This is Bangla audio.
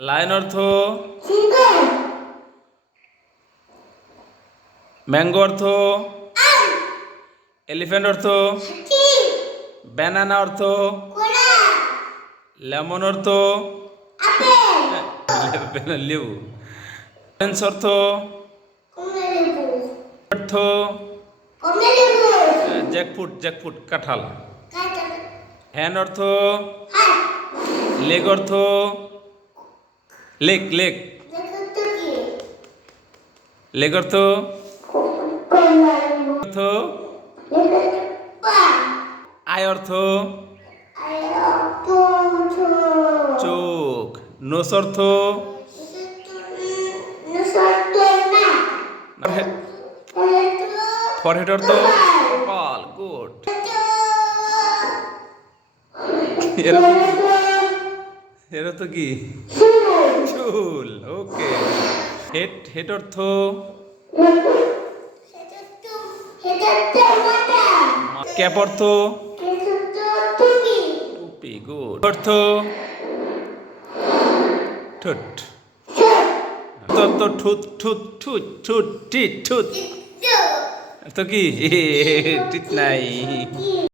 লায়ন অর্থ ম্যাঙ্গো অর্থ এলিফ্যান্ট অর্থ ব্যানানা অর্থ লেমন অর্থ লেবু অরেঞ্জ অর্থ অর্থ জ্যাকফ্রুট কাঁঠাল হ্যান অর্থ লেগ অর্থ লেগ অর্থ আই অর্থ চোখ নোস অর্থ ফরহেড অর্থ কপাল গুড এর তো কি চুল ওকে হেড অর্থ ক্যাপ অর্থ টুপি গুড অর্থ ঠোঁট ঠুট তো কি ঠিক নাই